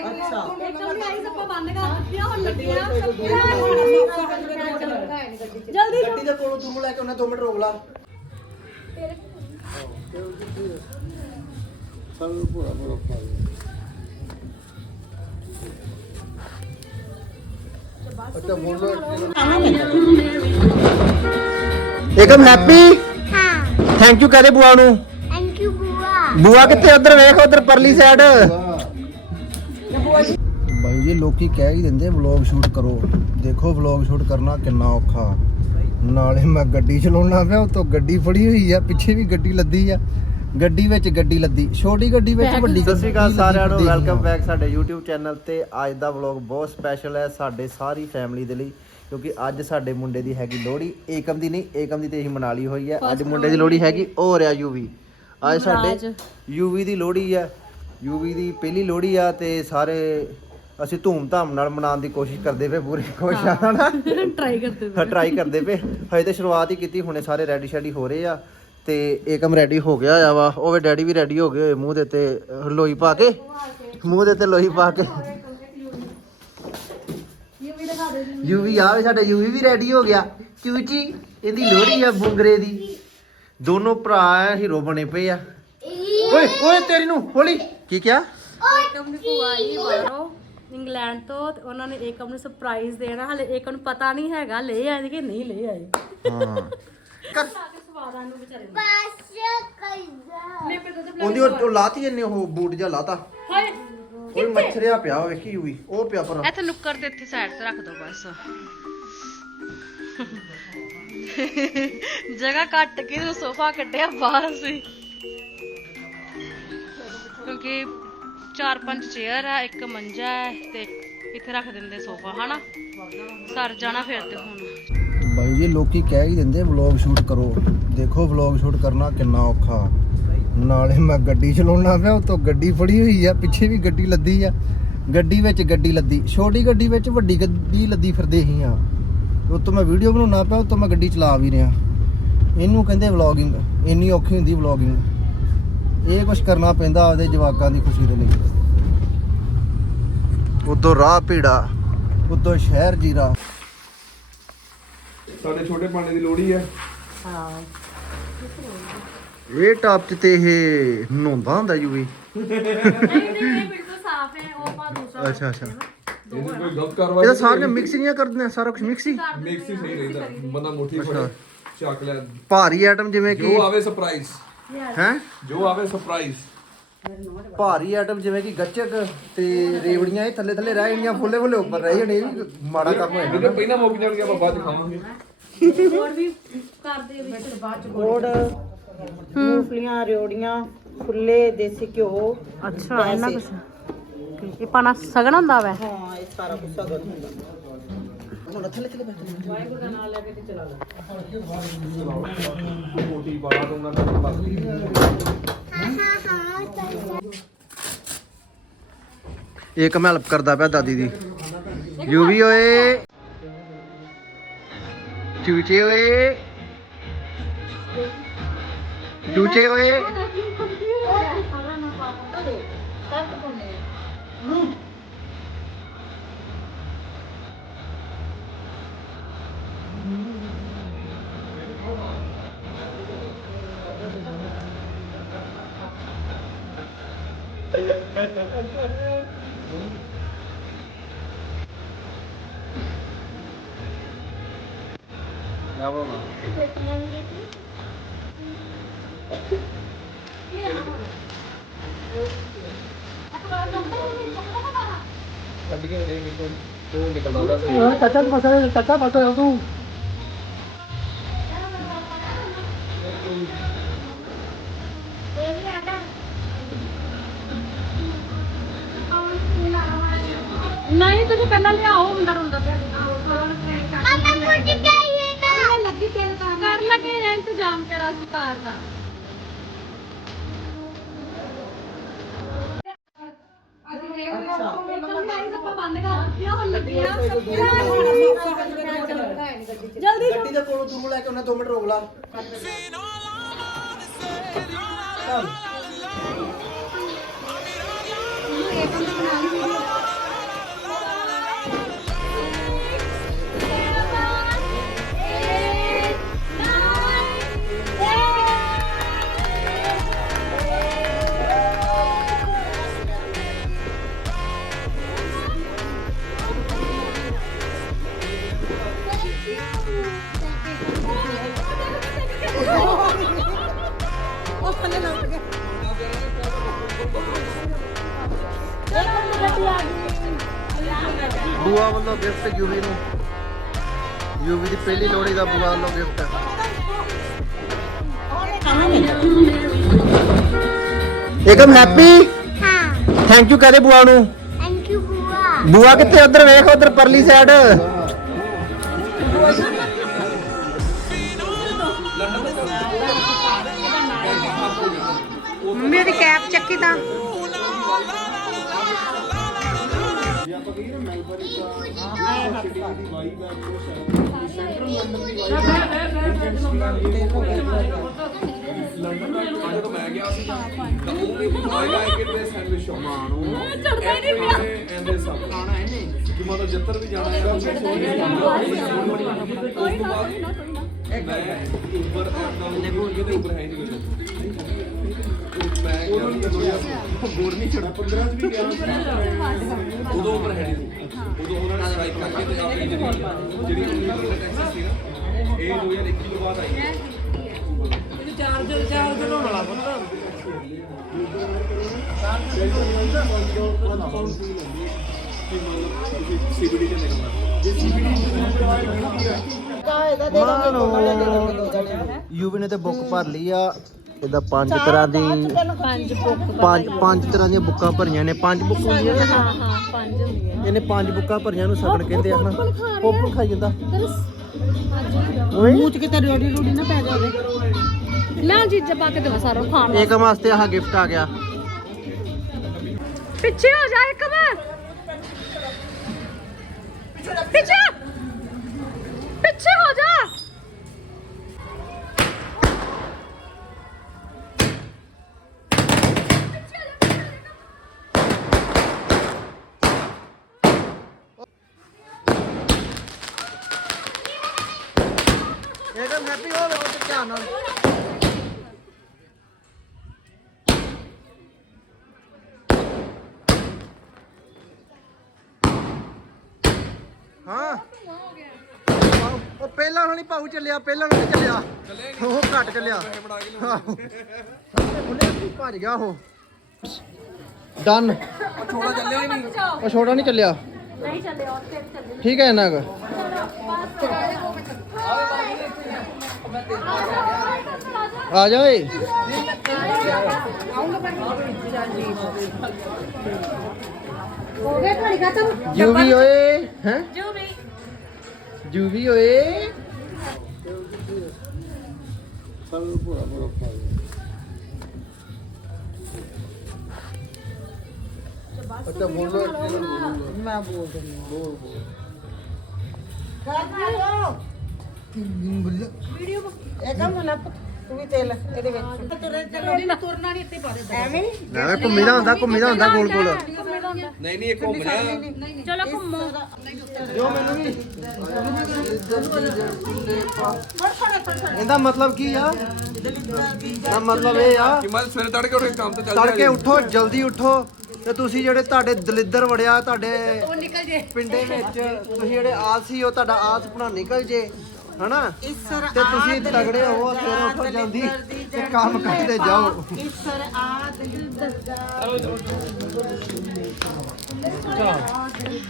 ਅੱਛਾ। ਇੱਕਦਮ ਆਈ ਸਭ ਬੰਦ ਕਰ ਦਿੱਤੀਆਂ ਹੁਣ ਲੱਗੀਆਂ ਜਲਦੀ ਗੱਡੀ ਦੇ ਕੋਲੋਂ ਤੂੰ ਲੈ ਕੇ ਉਹਨੇ 2 ਮਿੰਟ ਰੋਕ ਲਾ। ਚੱਲ ਪੂਰਾ ਪੂਰਾ ਪਾ ਅੱਛਾ ਬੋਲੋ ਏਕਮ ਹੈਪੀ? ਹਾਂ। ਥੈਂਕ ਯੂ ਕਹਦੇ ਬੁਆ ਨੂੰ? ਥੈਂਕ ਯੂ ਬੁਆ। ਬੁਆ ਕਿੱਥੇ? ਉਧਰ ਵੇਖ ਉਧਰ ਪਰਲੀ ਸਾਈਡ ਬਾਈ ਜੀ ਲੋਕੀ ਕਹਿ ਹੀ ਦਿੰਦੇ ਵਲੌਗ ਸ਼ੂਟ ਕਰੋ। ਦੇਖੋ ਵਲੌਗ ਸ਼ੂਟ ਕਰਨਾ ਕਿੰਨਾ ਔਖਾ। ਨਾਲੇ ਮੈਂ ਗੱਡੀ ਚਲਾਉਣਾ ਪਿਆ ਉਤੋਂ ਗੱਡੀ ਫੜੀ ਹੋਈ ਆ ਪਿੱਛੇ ਵੀ ਗੱਡੀ ਲੱਦੀ ਆ। ਗੱਡੀ ਵਿੱਚ ਗੱਡੀ ਲੱਦੀ ਛੋਟੀ ਗੱਡੀ ਵਿੱਚ ਵੱਡੀ ਸਤਿ ਸ਼੍ਰੀ ਅਕਾਲ ਸਾਰਿਆਂ ਨੂੰ ਵੈਲਕਮ। ਬੈਕ ਸਾਡੇ YouTube ਚੈਨਲ ਤੇ। ਅੱਜ ਦਾ ਵਲੌਗ ਬਹੁਤ ਸਪੈਸ਼ਲ ਹੈ ਸਾਡੇ ਸਾਰੀ ਫੈਮਿਲੀ ਦੇ ਲਈ ਕਿਉਂਕਿ ਅੱਜ ਸਾਡੇ ਮੁੰਡੇ ਦੀ ਹੈਗੀ ਲੋਹੜੀ। ਏਕਮ ਦੀ ਨਹੀਂ ਏਕਮ ਦੀ ਤੇ ਅਸੀਂ ਮਨਾ ਲਈ ਹੋਈ ਹੈ। ਅੱਜ ਮੁੰਡੇ ਦੀ ਲੋਹੜੀ ਹੈਗੀ ਉਹ ਰਿਹਾ ਯੂਵੀ। ਅੱਜ ਸਾਡੇ ਯੂਵੀ ਦੀ ਲੋਹੜੀ ਹੈ ਯੂਵੀ ਦੀ ਪਹਿਲੀ ਲੋਹੜੀ ਆ ਤੇ ਸਾਰੇ ਅਸੀਂ ਧੂਮ-ਧਾਮ ਨਾਲ ਮਨਾਉਣ ਦੀ ਕੋਸ਼ਿਸ਼ ਕਰਦੇ ਪਏ ਪੂਰੀ ਖੁਸ਼ ਆ ਨਾ ਟਰਾਈ ਕਰਦੇ ਹਾਂ ਟਰਾਈ ਕਰਦੇ ਪਏ ਹਜੇ ਤੇ ਸ਼ੁਰੂਆਤ ਹੀ ਕੀਤੀ ਹੁਣੇ ਸਾਰੇ ਰੈਡੀ ਸ਼ੈਡੀ ਹੋ ਰਹੇ ਆ ਤੇ ਏਕਮ ਰੈਡੀ ਹੋ ਗਿਆ ਆ ਵਾ ਉਹ ਵੇ ਡੈਡੀ ਵੀ ਰੈਡੀ ਹੋ ਗਏ ਹੋਏ ਮੂੰਹ ਦੇ ਤੇ ਲੋਈ ਪਾ ਕੇ ਮੂੰਹ ਦੇ ਤੇ ਲੋਈ ਪਾ ਕੇ ਯੂਵੀ ਆ ਵੇ ਸਾਡਾ ਯੂਵੀ ਵੀ ਰੈਡੀ ਹੋ ਗਿਆ ਕਿਉਂਚੀ ਇਹਦੀ ਲੋਹੜੀ ਆ ਬੁੰਗਰੇ ਦੀ ਦੋਨੋਂ ਭਰਾ ਹੀਰੋ ਬਣੇ ਪਏ ਆ ਓਏ ਓਏ ਤੇਰੀ ਨੂੰ ਹੋਲੀ ਕੀ ਕਿਹਾ ਏਕਮ ਦੀ ਭੂਆ ਆਈ ਬਾਹਰੋਂ ਇੰਗਲੈਂਡ ਤੋਂ ਤੇ ਉਹਨਾਂ ਨੇ ਏਕਮ ਨੂੰ ਸਰਪ੍ਰਾਈਜ਼ ਦੇਣਾ। ਹਲੇ ਏਕਮ ਨੂੰ ਪਤਾ ਨਹੀਂ ਹੈਗਾ ਲੈ ਆਏ ਕਿ ਨਹੀਂ ਲੈ ਆਏ। ਹਾਂ। ਸਵਾਦਾਂ ਨੂੰ ਵਿਚਾਰੇ ਨੂੰ। ਬਸ ਕੈਦਾ ਮੈਂ ਪਤਾ ਤਾਂ ਉਹਦੀ ਉਹ ਲਾਤੀ ਇਹਨੇ ਉਹ ਬੂਟ ਜਿਹਾ ਲਾਤਾ। ਹਾਏ ਓਏ ਮੱਛਰਿਆ ਪਿਆ ਉਹ ਵੇਖੀ ਯੂਵੀ ਉਹ ਪਿਆ ਪਰ। ਇੱਥੇ ਨੁੱਕਰ ਤੇ ਇੱਥੇ ਸਾਈਡ ਤੇ ਰੱਖ ਦੋ ਬਸ। ਜਗ੍ਹਾ ਕੱਟ ਕੇ ਉਹ ਸੋਫਾ ਕੱਢਿਆ ਬਾਹਰ ਸੀ। ਕਿਉਂਕਿ ਚਾਰ ਪੰਜ ਚੇਅਰ ਆ, ਇੱਕ ਮੰਜਾ ਹੈ ਤੇ ਇੱਥੇ ਰੱਖ ਦਿੰਦੇ ਸੋਫਾ, ਹਨਾ? ਸਰ ਜਾਣਾ ਫਿਰ ਤੇ ਹੁਣ। ਬਾਈ ਜੀ, ਲੋਕੀ ਕਹਿ ਹੀ ਦਿੰਦੇ ਵਲੌਗ ਸ਼ੂਟ ਕਰੋ। ਦੇਖੋ ਵਲੌਗ ਸ਼ੂਟ ਕਰਨਾ ਕਿੰਨਾ ਔਖਾ। ਨਾਲੇ ਮੈਂ ਗੱਡੀ ਚਲਾਉਣਾ ਪਿਆ ਉਤੋਂ ਗੱਡੀ ਫੜੀ ਹੋਈ ਆ, ਪਿੱਛੇ ਵੀ ਗੱਡੀ ਲੱਦੀ ਆ। ਗੱਡੀ ਵਿੱਚ ਗੱਡੀ ਲੱਦੀ, ਛੋਟੀ ਗੱਡੀ ਵਿੱਚ ਵੱਡੀ ਗੱਡੀ ਲੱਦੀ ਫਿਰਦੇ ਹੀ ਆ। ਉਤੋਂ ਮੈਂ ਵੀਡੀਓ ਬਣਾਉਣਾ ਪਿਆ ਉਤੋਂ ਮੈਂ ਗੱਡੀ ਚਲਾ ਵੀ ਰਿਹਾ। ਇਹਨੂੰ ਕਹਿੰਦੇ ਵਲੌਗਿੰਗ ਇੰਨੀ ਔਖੀ ਹੁੰਦੀ ਵਲੌਗਿੰਗ ਇਹ ਕੁਝ ਕਰਨਾ ਪੈਂਦਾ ਆਪਦੇ ਜਵਾਕਾਂ ਦੀ ਖੁਸ਼ੀ ਦੇ ਲਈ। ਉਦੋਂ ਰਾਹ ਭੀੜਾ। ਉਤੋਂ ਸ਼ਹਿਰ ਜੀਰਾ। ਸਾਡੇ ਛੋਟੇ ਪਾਣੇ ਦੀ ਲੋੜੀ ਹੈ। ਇਹ ਟਾਪ ਚ ਤੇ ਇਹ ਨਹਾਉਂਦਾ ਹੁੰਦਾ ਯੂਵੀ ਨਹੀਂ ਨਹੀਂ ਬਿਲਕੁਲ ਸਾਫ਼ ਹੈ ਉਹ ਪਾ ਦੂਸਰਾ ਅੱਛਾ ਅੱਛਾ। ਇਹਦੀ ਕੋਈ ਗਲਤ ਕਾਰਵਾਈ ਇਹ ਤਾਂ ਸਾਰੀਆਂ ਮਿਕਸਿੰਗੀਆਂ ਕਰਦੇ ਆ ਸਾਰਾ ਕੁਝ ਮਿਕਸ ਹੀ। ਮਿਕਸ ਹੀ ਸਹੀ ਰਹਿੰਦਾ। ਬੰਦਾ ਮੁੱਠੀ ਫੜੇ ਚੱਕ ਲੈ। ਭਾਰੀ ਆਈਟਮ ਜਿਵੇਂ ਕਿ ਜੋ ਆਵੇ ਸਰਪ੍ਰਾਈਜ਼ ਹੈ? ਜੋ ਆਵੇ ਸਰਪ੍ਰਾਈਜ਼ ਭਾਰੀ ਆਈਟਮ ਜਿਵੇਂ ਕਿ ਗੱਚਕ ਤੇ ਰੇਵੜੀਆਂ ਇਹ ਥੱਲੇ ਥੱਲੇ ਰਹਿ ਜਾਣੀਆਂ ਫੁੱਲੇ ਫੁੱਲੇ ਉੱਪਰ ਰਹਿ ਜਾਣੇ ਇਹ ਵੀ ਮਾੜਾ ਕੰਮ ਹੋਇਆ ਇਹਦੇ ਪਹਿਲਾਂ ਮੁੱਕ ਜਾਣਗੇ ਆਪਾਂ ਬਾਅਦ ਚ ਖਾਵਾਂਗੇ। ਹੋਰ ਵੀ ਕਰਦੇ ਵਿੱਚ ਗੁੜ ਮੂੰਗਫਲੀਆਂ ਰਿਓੜੀਆਂ ਫੁੱਲੇ ਦੇਸੀ ਘਿਓ। ਅੱਛਾ ਇਹਨਾਂ ਕੁਛ। ਇਹ ਪਾਣਾ ਸਗਣ ਹੁੰਦਾ ਵੈ? ਹਾਂ ਇਹ ਸਾਰਾ ਕੁਝ ਸਗਨ ਹੁੰਦਾ। ਕੋਟੀ ਬਾਲਾ ਤੋਂ ਉਹਨਾਂ ਦਾ ਬਸ ਇੱਕ ਮੈਂ ਹੈਲਪ ਕਰਦਾ ਪਿਆ ਦਾਦੀ ਦੀ। ਯੂਵੀ ਓਏ। ਚੂਚੇ ਓਏ। ਚੂਚੇ ਓਏ। Kenapa, Ma? Senang Tidak Ya. Tidak kalau Tidak aku Tidak Tapi Tidak ada Tidak, gitu. Tidak di Tidak orang. Tidak masalah Tidak masalah itu. ਨਹੀਂ ਤੁਸੀਂ ਪਹਿਲਾਂ ਲਿਆਓ ਅੰਦਰ ਹੁੰਦਾ ਪਿਆ ਮਮਾ ਮੁਝ ਗਈ ਨਾ। ਲੱਗੀ ਤੇਲ ਕਰ ਲਗੇ ਇੰਤਜ਼ਾਮ ਤੇਰਾ ਸਰਕਾਰ ਦਾ। ਜਲਦੀ ਗੱਡੀ ਦੇ ਕੋਲੋਂ ਤੂੰ ਲੈ ਕੇ ਉਹਨੇ 2 ਮਿੰਟ ਰੋਕ ਲਾ। ਬੂਆ ਵੱਲੋਂ ਗਿਫਟ ਯੂਵੀ ਨੂੰ। ਯੂਵੀ ਦੀ ਪਹਿਲੀ ਲੋਹੜੀ ਦਾ ਬੂਆ ਵੱਲੋਂ ਗਿਫਟ। ਏਕਮ ਹੈਪੀ? ਹਾਂ। ਥੈਂਕ ਯੂ ਕਹਦੇ ਬੂਆ ਨੂੰ? ਥੈਂਕ ਯੂ ਬੁਆ। ਬੂਆ ਕਿੱਥੇ? ਉਧਰ ਵੇਖ ਉਧਰ ਪਰਲੀ ਸਾਈਡ ਮੰਮੀ ਉਹਦੀ ਕੈਪ ਚੱਕੀ ਤਾਂ। ਜਦੋਂ ਮੈਂ ਗਿਆ ਸੀ ਤਾਂ ਉਹ ਵੀ ਆਈ ਲਾਈਕ ਇਟ ਦੇ ਸੈਂਡਵਿਚ ਸ਼ਾਪ ਮਾਣੋ ਚੜਦਾ ਹੀ ਨਹੀਂ ਪਿਆ। ਐਂਦੇ ਸਭ ਖਾਣਾ ਇਹਨੇ ਕਿ ਮਤਲਬ ਜਿੱਤਰ ਵੀ ਜਾਣਾ ਹੈ ਉਸ ਤੋਂ ਬਾਅਦ ਮੈਂ ਉੱਪਰ ਦੇਖੋ ਇਹਦੇ ਉੱਪਰ ਹੈ ਨਹੀਂ। ਮੈਂ ਗੋੜ ਨਹੀਂ ਛੜਾ 15 ਚ ਵੀ ਗਿਆ ਉਦੋਂ ਉੱਪਰ ਹੈ ਨਹੀਂ ਉਦੋਂ ਉਹਨਾਂ ਨੇ ਸਟ੍ਰਾਈਕ ਕਰਕੇ ਤੇ ਆਪਣੀ ਜਿਹੜੀ ਜਿਹੜੀ ਉਹਨਾਂ ਸੀ ਨਾ ਇਹ 2021 ਤੋਂ ਬਾਅਦ ਆਈ ਹੈ ਸੀਬੀਡੀ ਚ ਨਿਕਲਦਾ ਯੂਵੀ ਨੇ ਤੇ ਬੁੱਕ ਭਰ ਲਈ ਆ। ਇਹਦਾ ਪੰਜ ਤਰ੍ਹਾਂ ਦੀ ਪੰਜ ਬੁੱਕ ਪੰਜ ਪੰਜ ਤਰ੍ਹਾਂ ਦੀਆਂ ਬੁੱਕਾਂ ਭਰੀਆਂ ਨੇ। ਪੰਜ ਬੁੱਕ ਹੁੰਦੀਆਂ ਨੇ। ਹਾਂ ਹਾਂ ਪੰਜ ਹੁੰਦੀਆਂ ਇਹਨੇ ਪੰਜ ਬੁੱਕਾਂ ਭਰੀਆਂ ਨੂੰ ਸਗਣ ਕਹਿੰਦੇ ਆ ਨਾ। ਪੋਪਕੌਰਨ ਖਾਈ ਜਾਂਦਾ। ਮੂੰਹ ਚ ਕਿਤੇ ਰੋੜੀ ਰੋੜੀ ਨਾ ਪੈ ਜਾਵੇ। ਮੈਂ ਚੀਜ਼ਾਂ ਪਾ ਕੇ ਦੇਵਾਂ ਸਾਰਾ ਖਾਣ ਏਕਮ ਵਾਸਤੇ। ਆਹ ਗਿਫਟ ਆ ਗਿਆ। ਪਿੱਛੇ ਹੋ ਜਾ ਇੱਕ ਵਾਰ। ਪਿੱਛੇ ਪਿੱਛੇ ਹੋ ਜਾ। ਹੈਪੀ ਹੋ ਵੇਖੋ ਤੇ ਧਿਆਨ ਨਾਲ ਹਾਂ। ਪਾਉ- ਉਹ ਪਹਿਲਾਂ ਨਾਲ ਪਾਉ ਚੱਲਿਆ ਪਹਿਲਾਂ ਨਾਲ ਚੱਲਿਆ। ਉਹ ਘੱਟ ਚੱਲਿਆ। ਆਹੋ। ਉਹਨੇ ਵੀ ਭੱਜ ਗਿਆ ਉਹ। ਡਨ। ਛੋਟਾ ਚੱਲਿਆ ਹੀ ਨਹੀਂ ਉਹ ਛੋਟਾ ਨਹੀਂ ਚੱਲਿਆ। ਨਹੀਂ ਚੱਲਿਆ ਠੀਕ ਹੈ ਇਹਨਾਂ ਕੋ। ਆ ਜਾ ਓਏ। ਹੋ ਗਿਆ ਤੁਹਾਡੀ ਖਤਮ ਜੂਵੀ ਓਏ ਹੈ? ਜੂਵੀ ਓਏ। ਅੱਛਾ ਬੋਲੋ ਮੈਂ ਬੋਲ ਦਿੰਦੀ ਬੋਲ ਬੋਲ। ਇਹ ਕੰਮ ਨਾ ਤੂੰ ਵੀ ਤੇਲ ਇਹਦੇ ਵਿੱਚ। ਤੁਰੇ ਚੱਲੋ ਤੁਰਨਾ ਨਹੀਂ ਇੱਥੇ ਪਾ ਦੇ ਐਵੇਂ ਹੀ ਲੈ ਘੁੰਮੀ ਦਾ ਹੁੰਦਾ ਘੁੰਮੀ ਦਾ ਹੁੰਦਾ ਗੋਲ ਗੋਲ ਨਹੀਂ ਨਹੀਂ ਇਹ ਘੁੰਮ ਰਿਹਾ। ਚਲੋ ਘੁੰਮੋ। ਜੋ ਮੈਨੂੰ ਵੀ। ਇਹਦਾ ਮਤਲਬ ਕੀ ਆ? ਇਹਦਾ ਮਤਲਬ ਇਹ ਆ ਕਿ ਮੈਂ ਸਵੇਰੇ ਤੜਕੇ ਉੱਠ ਕੇ ਕੰਮ ਤੇ ਚੱਲ ਤੜਕੇ ਉੱਠੋ ਜਲਦੀ ਉੱਠੋ ਤੇ ਤੁਸੀਂ ਜਿਹੜੇ ਤੁਹਾਡੇ ਦਲਿੱਦਰ ਵੜਿਆ ਤੁਹਾਡੇ ਉਹ ਨਿਕਲ ਜੇ। ਪਿੰਡੇ ਵਿੱਚ ਤੁਸੀਂ ਜਿਹੜੇ ਆਲਸੀ ਹੋ ਤੁਹਾਡਾ ਆਲਸ ਪਣਾ ਨਿਕਲ ਜੇ। ਹਨਾ? ਤੇ ਤੁਸੀਂ ਤਗੜੇ ਹੋ ਸਵੇਰੇ ਉੱਠੋ ਜਲਦੀ ਤੇ ਕੰਮ ਕਰਦੇ ਜਾਓ। ਈਸ਼ਰ ਆਦ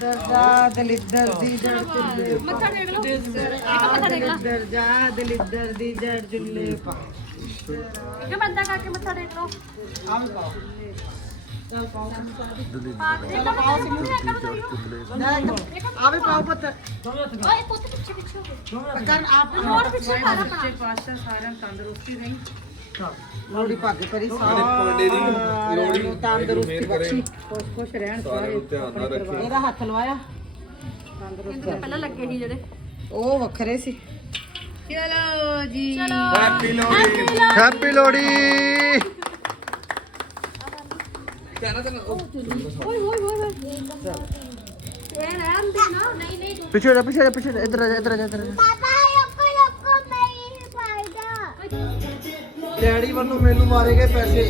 ਦਰਦਾ ਦਲਿੱਦਰ ਦੀ ਜੜ ਚੁੱਲੇ ਮੱਥਾ ਟੇਕ ਲਓ। ਈਸ਼ਰ ਆਦ ਦਲਿੱਦਰ ਜਾ ਦਲਿੱਦਰ ਦੀ ਜੜ ਚੁੱਲੇ ਪਾ। ਕਿ ਬੰਦਾ ਕਰਕੇ ਮੱਥਾ ਟੇਕ ਲਓ। ਆਮ ਪਾਓ। ਆਵੇ ਪਾਓ ਪੁੱਤ ਓਏ ਪੁੱਤ ਪਿੱਛੇ ਪਿੱਛੇ ਹੋ ਗਏ ਕਰ ਆਪ ਹੋਰ ਪਿੱਛੇ ਕਰ ਆਪਣਾ ਸੱਚੇ ਪਾਤਸ਼ਾਹ ਸਾਰਿਆਂ ਨੂੰ ਤੰਦਰੁਸਤੀ ਨਹੀਂ ਲੋੜੀ ਪਾਂਡੇ ਦੀ ਨੂੰ ਤੰਦਰੁਸਤੀ। ਬਖਸ਼ੀ ਖੁਸ਼ ਖੁਸ਼ ਰਹਿਣ ਸਾਰੇ ਇਹਦਾ ਹੱਥ ਲਵਾਇਆ ਪਹਿਲਾਂ ਲੱਗੇ ਸੀ ਜਿਹੜੇ ਉਹ ਵੱਖਰੇ ਸੀ ਚਲੋ ਜੀ। ਹੈਪੀ ਲੋਹੜੀ। ਹੈਪੀ ਲੋਹੜੀ ਓਏ ਹੋਏ ਹੋਏ ਹੋਏ ਇਹ ਰਹਿਣ ਦੇ ਨਾ ਨਹੀਂ ਨਹੀਂ ਪਿੱਛੇ ਜਾ ਪਿੱਛੇ ਜਾ ਪਿੱਛੇ ਜਾ ਇੱਧਰ ਆ ਜਾ ਇੱਧਰ ਆ ਜਾ ਇੱਧਰ ਆ ਜਾ। ਪਾਪਾ ਯੋਕੋ ਯੋਕੋ ਨਹੀਂ ਫਾਇਦਾ ਡੈਡੀ ਵੱਲੋਂ ਮੈਨੂੰ ਮਾਰੇ ਗਏ ਪੈਸੇ।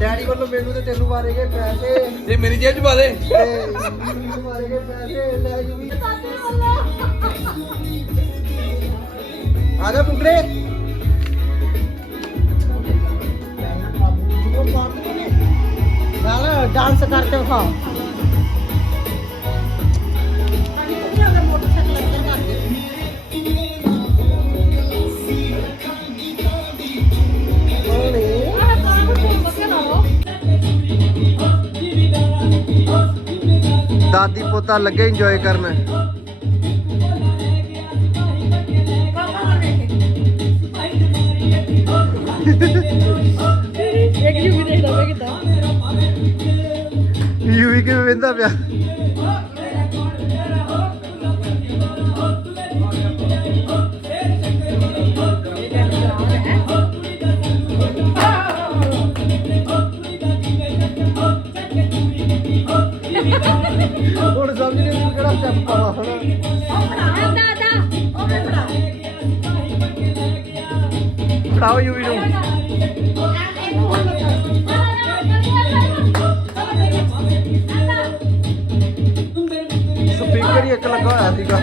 ਡੈਡੀ ਵੱਲੋਂ ਮੈਨੂੰ ਤੇ ਤੈਨੂੰ ਮਾਰੇ ਗਏ ਪੈਸੇ। ਇਹ ਮੇਰੀ ਜੇਬ ਚ ਪਾ ਦੇ। ਤੇ ਮੈਨੂੰ ਮਾਰੇ ਗਏ ਪੈਸੇ ਲੈ ਜੂ ਵੀ। ਆ ਜਾ ਪੁੰਗੜੇ डांस करते हो दादी पोता लगे इंजॉय करने। ਯੂ ਵੀ ਦੇਖਦਾ ਮੈਂ ਕਿਦਾਂ ਯੂਵੀ ਕਿਵੇਂ ਵੇਂਦਾ ਪਿਆ? ਹੁਣ ਸਮਝ ਨਹੀਂ ਤੂੰ ਕਿਹੜਾ ਸਟੈਪ ਪਾਵਾ ਹਣਾ। ਫੜਾਓ ਯੂਵੀ ਨੂੰ। ਸੀਗਾ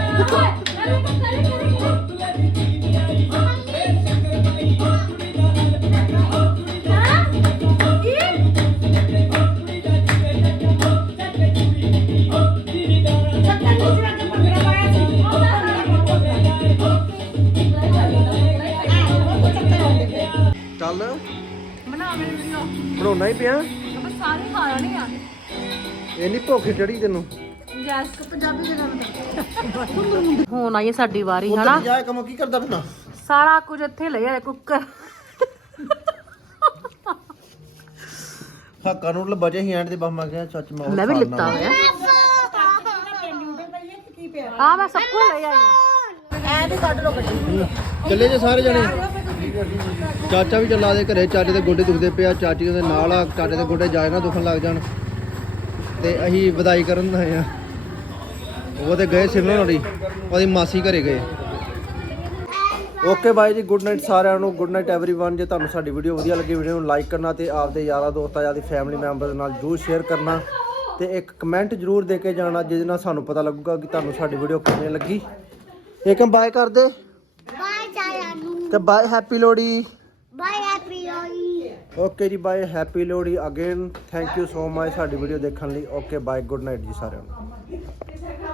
ਚੱਲ। ਬਣਾ ਮੇਰੇ ਵੀਡੀਓ ਬਣਾਉਣਾ ਹੀ ਪਿਆ। ਬਸ ਸਾਰੇ ਖਾ ਲੈਣੇ ਆ। ਇੰਨੀ ਭੁੱਖ ਚੜੀ ਤੈਨੂੰ। ਜੈਸ ਪੰਜਾਬੀ ਦੇ ਨਾਲ ਹੁਣ ਆਈ ਹੈ ਸਾਡੀ ਵਾਰੀ ਹਨਾ? ਜਾ ਕੰਮ ਕੀ ਕਰਦਾ ਫਿਰਨਾ? ਸਾਰਾ ਕੁਝ ਇੱਥੇ ਲੈ ਆਇਆ ਕੁੱਕਰ। ਹੀ ਐਂਡ ਦੇ ਬਾਮਾ ਗਿਆ ਚੱਚ ਮੈਂ ਉਹ ਮੈਂ ਵੀ ਖਾ ਲਿੱਤਾ ਲੈਣਾ। ਹੋਇਆ। ਆ ਮੈਂ ਸਭ ਕੁਝ ਲੈ ਆਈ ਹਾਂ। ਚੱਲੇ ਜੇ ਸਾਰੇ ਜਣੇ। ਚਾਚਾ ਵੀ ਚੱਲਾ ਦੇ ਘਰੇ ਚਾਚੇ ਦੇ ਗੋਡੇ ਦੁਖਦੇ ਪਿਆ ਚਾਚੀ ਦੇ ਨਾਲ ਆ ਚਾਚੇ ਦੇ ਗੋਡੇ ਜਾਏ ਨਾ ਦੁਖਣ ਲੱਗ ਜਾਣ। ਤੇ ਅਸੀਂ ਵਧਾਈ ਕਰਨ ਆ। ਉਹ ਤੇ ਗਏ ਸਿਮਰਨ ਹੋਣੀ ਉਹਦੀ ਮਾਸੀ ਘਰੇ ਗਏ ਓਕੇ ਬਾਈ ਜੀ ਗੁੱਡ ਨਾਈਟ ਸਾਰਿਆਂ ਨੂੰ ਗੁੱਡ ਨਾਈਟ एवरीवन ਜੇ ਤੁਹਾਨੂੰ ਸਾਡੀ ਵੀਡੀਓ ਵਧੀਆ ਲੱਗੀ ਵੀਡੀਓ ਨੂੰ ਲਾਈਕ ਕਰਨਾ ਤੇ ਆਪਦੇ ਯਾਰਾਂ ਦੋਸਤਾਂ ਜਾਂ ਦੀ ਫੈਮਿਲੀ ਮੈਂਬਰਸ ਨਾਲ ਜਰੂਰ ਸ਼ੇਅਰ ਕਰਨਾ ਤੇ ਇੱਕ ਕਮੈਂਟ ਜਰੂਰ ਦੇ ਕੇ ਜਾਣਾ ਜਿਹਦੇ ਨਾਲ ਸਾਨੂੰ ਪਤਾ ਲੱਗੂਗਾ ਕਿ ਤੁਹਾਨੂੰ ਸਾਡੀ ਵੀਡੀਓ ਕਿਵੇਂ ਲੱਗੀ ਏਕਮ ਬਾਏ ਕਰ ਦੇ ਬਾਏ ਜਾਇਆ ਨੂੰ ਤੇ bye happy Lohri bye happy Lohri okay ji bye happy Lohri again thank you so much ਸਾਡੀ ਵੀਡੀਓ ਦੇਖਣ ਲਈ ਓਕੇ ਬਾਏ ਗੁੱਡ ਨਾਈਟ ਜੀ ਸਾਰਿਆਂ ਨੂੰ